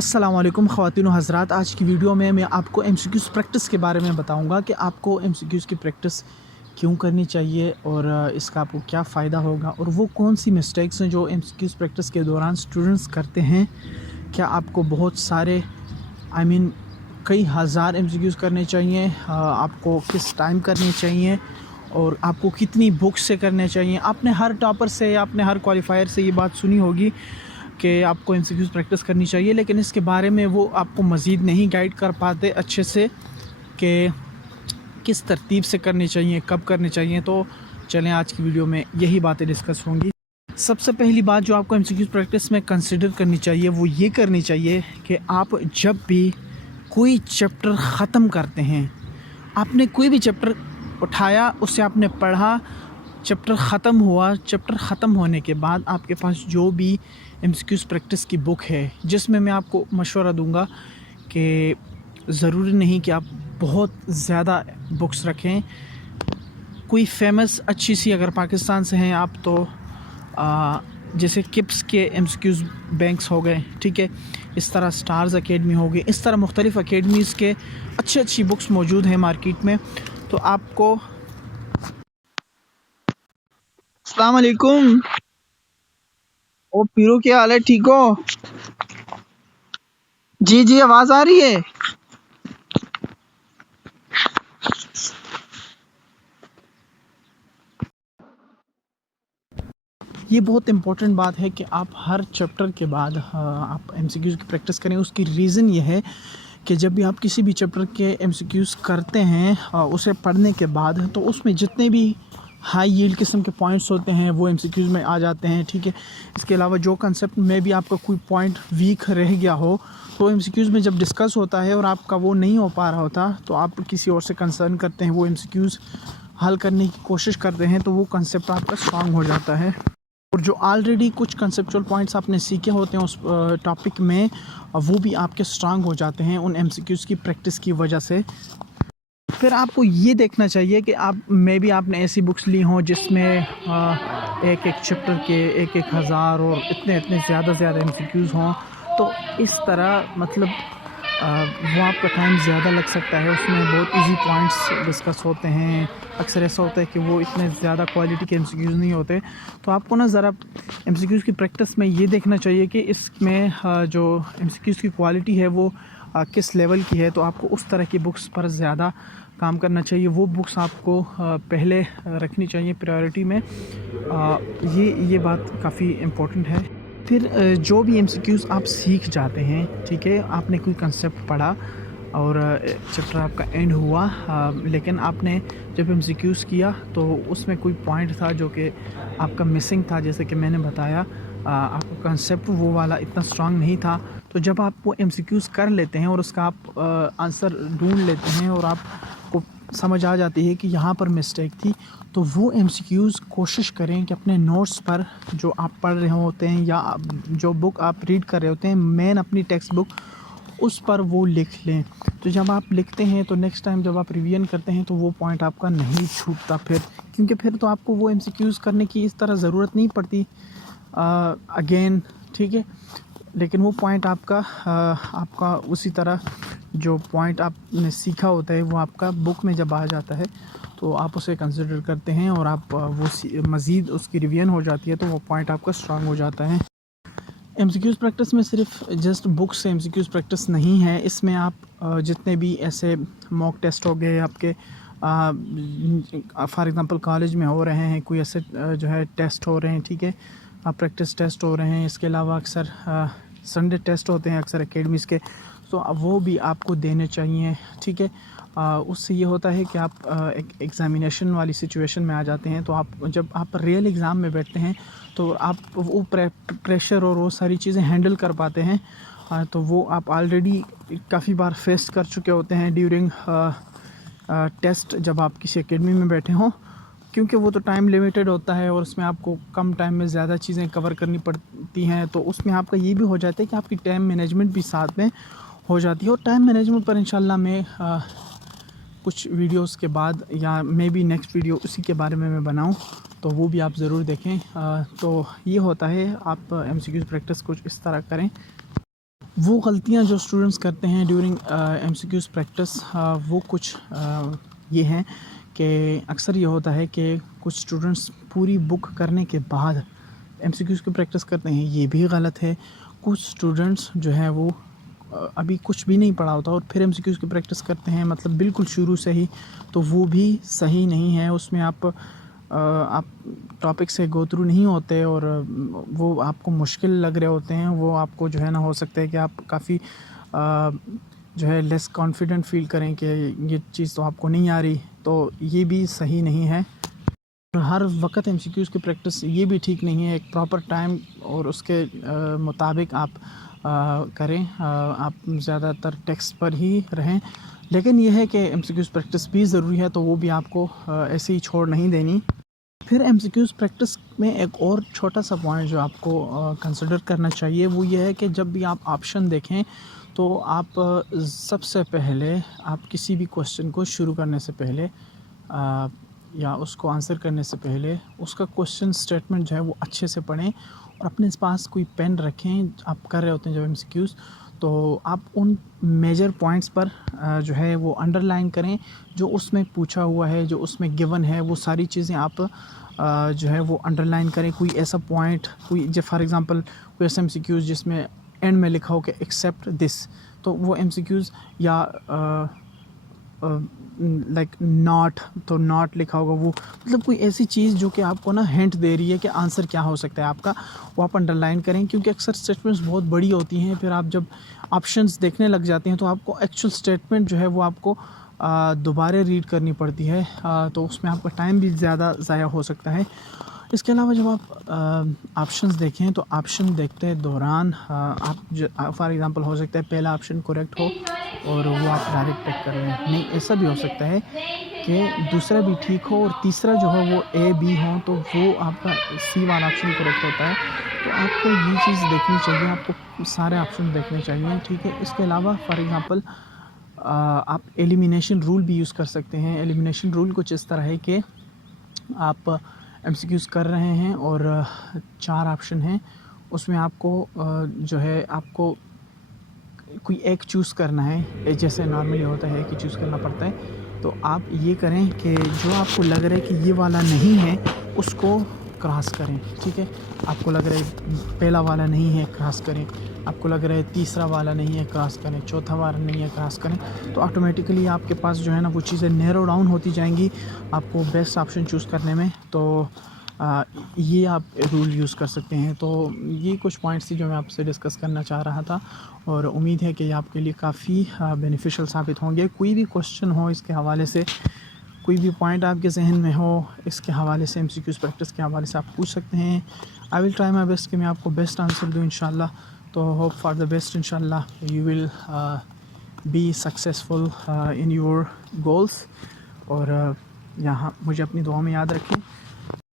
अस्सलाम वालेकुम ख़वातीन व हज़रात। आज की वीडियो में मैं आपको एमसीक्यूज़ प्रैक्टिस के बारे में बताऊंगा कि आपको एमसीक्यूज़ की प्रैक्टिस क्यों करनी चाहिए और इसका आपको क्या फ़ायदा होगा और वो कौन सी मिस्टेक्स हैं जो एमसीक्यूज़ प्रैक्टिस के दौरान स्टूडेंट्स करते हैं। क्या आपको बहुत सारे कई हज़ार एमसीक्यूज़ करने चाहिए, आपको किस टाइम करने चाहिए और आपको कितनी बुक्स से करने चाहिए। आपने हर टॉपर से या आपने हर क्वालिफायर से ये बात सुनी होगी कि आपको एमसीक्यूज़ प्रैक्टिस करनी चाहिए, लेकिन इसके बारे में वो आपको मज़ीद नहीं गाइड कर पाते अच्छे से कि किस तरतीब से करनी चाहिए, कब करनी चाहिए। तो चलें, आज की वीडियो में यही बातें डिस्कस होंगी। सबसे पहली बात जो आपको एमसीक्यूज़ प्रैक्टिस में कंसिडर करनी चाहिए वो ये करनी चाहिए कि आप जब भी कोई चैप्टर ख़त्म करते हैं, आपने कोई भी चैप्टर उठाया, उसे आपने पढ़ा, चैप्टर ख़त्म हुआ, चैप्टर ख़त्म होने के बाद आपके पास जो भी एमसीक्यूज़ प्रैक्टिस की बुक है, जिसमें मैं आपको मशवरा दूंगा कि ज़रूरी नहीं कि आप बहुत ज़्यादा बुक्स रखें। कोई फेमस अच्छी सी अगर पाकिस्तान से हैं आप तो जैसे किप्स के एमसीक्यूज़ बैंक्स हो गए, ठीक है, इस तरह स्टार्स एकेडमी हो गई, इस तरह मुख्तलिफ़ एकेडमीज़ के अच्छी बुक्स मौजूद हैं मार्केट में। तो आपको अस्सलाम वालेकुम। ओ पीरो, क्या हाल है, ठीक हो? जी जी, आवाज़ आ रही है। ये बहुत इम्पोर्टेंट बात है कि आप हर चैप्टर के बाद आप एमसीक्यूज़ की प्रैक्टिस करें। उसकी रीज़न ये है कि जब भी आप किसी भी चैप्टर के एमसीक्यूज़ करते हैं, उसे पढ़ने के बाद, तो उसमें जितने भी हाई यील्ड किस्म के पॉइंट्स होते हैं वो एमसीक्यूज़ में आ जाते हैं, ठीक है। इसके अलावा जो कंसेप्ट में भी आपका कोई पॉइंट वीक रह गया हो तो एमसीक्यूज़ में जब डिस्कस होता है और आपका वो नहीं हो पा रहा होता तो आप किसी और से कंसर्न करते हैं, वो एमसीक्यूज़ हल करने की कोशिश करते हैं, तो वो कंसेप्ट आपका स्ट्रांग हो जाता है। और जो ऑलरेडी कुछ कंसेप्चुअल पॉइंट्स आपने सीखे होते हैं उस टॉपिक में, वो भी आपके स्ट्रांग हो जाते हैं उन एमसीक्यूज़ की प्रैक्टिस की वजह से। फिर आपको ये देखना चाहिए कि आप आपने ऐसी बुक्स ली हों जिसमें एक एक चैप्टर के एक एक हज़ार और इतने ज़्यादा एमसीक्यूज़ हों। तो इस तरह मतलब वो आपका टाइम ज़्यादा लग सकता है। उसमें बहुत इजी पॉइंट्स डिस्कस होते हैं। अक्सर ऐसा होता है कि वो इतने ज़्यादा क्वालिटी के एमसीक्यूज़ नहीं होते। तो आपको ना ज़रा एमसीक्यूज़ की प्रैक्टिस में ये देखना चाहिए कि इसमें जो एमसीक्यूज़ की क्वालिटी है वो किस लेवल की है। तो आपको उस तरह की बुक्स पर ज़्यादा काम करना चाहिए। वो बुक्स आपको पहले रखनी चाहिए प्रायोरिटी में। ये बात काफ़ी इम्पोर्टेंट है। फिर जो भी एमसीक्यूज़ आप सीख जाते हैं, ठीक है, आपने कोई कंसेप्ट पढ़ा और चैप्टर आपका एंड हुआ, लेकिन आपने जब एमसीक्यूज़ किया तो उसमें कोई पॉइंट था जो कि आपका मिसिंग था। जैसे कि मैंने बताया, आपका कंसेप्ट वो वाला इतना स्ट्रांग नहीं था। तो जब आप वो एमसीक्यूज़ कर लेते हैं और उसका आप आंसर ढूंढ लेते हैं और आपको समझ आ जाती है कि यहाँ पर मिस्टेक थी, तो वो एमसीक्यूज़ कोशिश करें कि अपने नोट्स पर जो आप पढ़ रहे होते हैं या जो बुक आप रीड कर रहे होते हैं, मेन अपनी टेक्स्ट बुक, उस पर वो लिख लें। तो जब आप लिखते हैं तो नेक्स्ट टाइम जब आप रिवीजन करते हैं तो वो पॉइंट आपका नहीं छूटता फिर, क्योंकि फिर तो आपको वो एमसीक्यूज़ करने की इस तरह ज़रूरत नहीं पड़ती अगेन, ठीक है। लेकिन वो पॉइंट आपका उसी तरह जो पॉइंट आपने सीखा होता है वो आपका बुक में जब आ जाता है तो आप उसे कंसिडर करते हैं और आप वो मज़ीद उसकी रिवीजन हो जाती है, तो वो पॉइंट आपका स्ट्रांग हो जाता है। एमसीक्यूज़ प्रैक्टिस में सिर्फ जस्ट बुक से एमसीक्यूज़ प्रैक्टिस नहीं है। इसमें आप जितने भी ऐसे मॉक टेस्ट हो गए आपके, फॉर एग्ज़ाम्पल कॉलेज में हो रहे हैं, कोई ऐसे जो है टेस्ट हो रहे हैं, ठीक है, प्रैक्टिस टेस्ट हो रहे हैं। इसके अलावा अक्सर संडे टेस्ट होते हैं अक्सर एकेडमीज़ के, तो वो भी आपको देने चाहिए, ठीक है। उससे ये होता है कि आप एक एग्ज़ामिनेशन वाली सिचुएशन में आ जाते हैं। तो आप जब आप रियल एग्ज़ाम में बैठते हैं तो आप वो प्रेशर और वो सारी चीज़ें हैंडल कर पाते हैं। तो वो आप ऑलरेडी काफ़ी बार फेस कर चुके होते हैं ड्यूरिंग टेस्ट, जब आप किसी एकेडमी में बैठे हों, क्योंकि वो तो टाइम लिमिटेड होता है और उसमें आपको कम टाइम में ज़्यादा चीज़ें कवर करनी पड़ती हैं। तो उसमें आपका ये भी हो जाता है कि आपकी टाइम मैनेजमेंट भी साथ में हो जाती है। और टाइम मैनेजमेंट पर इंशाल्लाह मैं कुछ वीडियोस के बाद या मे बी नेक्स्ट वीडियो उसी के बारे में मैं बनाऊं, तो वो भी आप ज़रूर देखें। तो ये होता है, आप एमसीक्यूज़ प्रैक्टिस कुछ इस तरह करें। वो गलतियाँ जो स्टूडेंट्स करते हैं ड्यूरिंग एमसीक्यूज़ प्रैक्टिस, वो कुछ ये हैं कि अक्सर ये होता है कि कुछ स्टूडेंट्स पूरी बुक करने के बाद एमसीक्यूज़ की प्रैक्टिस करते हैं, ये भी गलत है। कुछ स्टूडेंट्स जो है वो अभी कुछ भी नहीं पढ़ा होता और फिर एमसीक्यूज़ की प्रैक्टिस करते हैं, मतलब बिल्कुल शुरू से ही, तो वो भी सही नहीं है। उसमें आप टॉपिक से गो थ्रू नहीं होते और वो आपको मुश्किल लग रहे होते हैं, वो आपको जो है ना, हो सकता है कि आप काफ़ी जो है लेस कॉन्फिडेंट फील करें कि ये चीज़ तो आपको नहीं आ रही, तो ये भी सही नहीं है। और हर वक्त एमसीक्यूज़ की प्रैक्टिस ये भी ठीक नहीं है। एक प्रॉपर टाइम और उसके मुताबिक आप करें। आप ज़्यादातर टेक्स्ट पर ही रहें, लेकिन यह है कि एमसीक्यूज़ प्रैक्टिस भी ज़रूरी है, तो वो भी आपको ऐसे ही छोड़ नहीं देनी। फिर एमसीक्यूज़ प्रैक्टिस में एक और छोटा सा पॉइंट जो आपको कंसिडर करना चाहिए, वो ये है कि जब भी आप ऑप्शन देखें तो आप सबसे पहले आप किसी भी क्वेश्चन को शुरू करने से पहले या उसको आंसर करने से पहले उसका क्वेश्चन स्टेटमेंट जो है वो अच्छे से पढ़ें और अपने पास कोई पेन रखें। आप कर रहे होते हैं जब एमसीक्यूज़, तो आप उन मेजर पॉइंट्स पर जो है वो अंडरलाइन करें, जो उसमें पूछा हुआ है, जो उसमें गिवन है, वो सारी चीज़ें आप जो है वो अंडरलाइन करें। कोई ऐसा पॉइंट, कोई जो फॉर एग्ज़ाम्पल कोई ऐसा एमसीक्यूज़ जिसमें एंड में लिखा हो कि एक्सेप्ट दिस, तो वो एमसीक्यूज़ या लाइक नॉट, तो नॉट लिखा होगा, वो मतलब कोई ऐसी चीज़ जो कि आपको ना हिंट दे रही है कि आंसर क्या हो सकता है आपका, वो आप अंडरलाइन करें। क्योंकि अक्सर स्टेटमेंट्स बहुत बड़ी होती हैं, फिर आप जब ऑप्शंस देखने लग जाते हैं तो आपको एक्चुअल स्टेटमेंट जो है वो आपको दोबारा रीड करनी पड़ती है, तो उसमें आपका टाइम भी ज़्यादा ज़ाया हो सकता है। इसके अलावा जब आप ऑप्शंस देखें तो ऑप्शन देखते दौरान आप जो फॉर एग्ज़ाम्पल हो सकता है पहला ऑप्शन करेक्ट हो और वो आप डायरेक्ट टिक कर लें। नहीं, ऐसा भी हो सकता है कि दूसरा भी ठीक हो और तीसरा जो है वो ए बी हो, तो वो आपका सी वाला ऑप्शन करेक्ट होता है। तो आपको ये चीज़ देखनी चाहिए, आपको सारे ऑप्शन देखने चाहिए, ठीक है। इसके अलावा फॉर एग्ज़ाम्पल आप एलिमिनेशन रूल भी यूज़ कर सकते हैं। एलिमिनेशन रूल कुछ इस तरह है कि आप एमसीक्यूज़ कर रहे हैं और 4 ऑप्शन हैं, उसमें आपको जो है आपको कोई एक चूज़ करना है। जैसे नॉर्मली होता है कि चूज़ करना पड़ता है, तो आप ये करें कि जो आपको लग रहा है कि ये वाला नहीं है उसको क्रॉस करें, ठीक है। आपको लग रहा है पहला वाला नहीं है, क्रॉस करें। आपको लग रहा है तीसरा वाला नहीं है, क्रॉस करें। चौथा वाला नहीं है, क्रॉस करें। तो ऑटोमेटिकली आपके पास जो है ना वो चीज़ें नैरो डाउन होती जाएंगी आपको बेस्ट ऑप्शन चूज़ करने में। तो ये आप रूल यूज़ कर सकते हैं। तो ये कुछ पॉइंट्स थी जो मैं आपसे डिस्कस करना चाह रहा था और उम्मीद है कि ये आपके लिए काफ़ी बेनिफिशियल साबित होंगे। कोई भी क्वेश्चन हो इसके हवाले से, कोई भी पॉइंट आपके जहन में हो इसके हवाले से, एमसीक्यूज़ प्रैक्टिस के हवाले से आप पूछ सकते हैं। I will try my best कि मैं आपको बेस्ट आंसर दूँ इंशाल्लाह। तो होप फॉर द बेस्ट, इंशाल्लाह you will be successful in your goals. और यहाँ मुझे अपनी दुआ में याद रखें।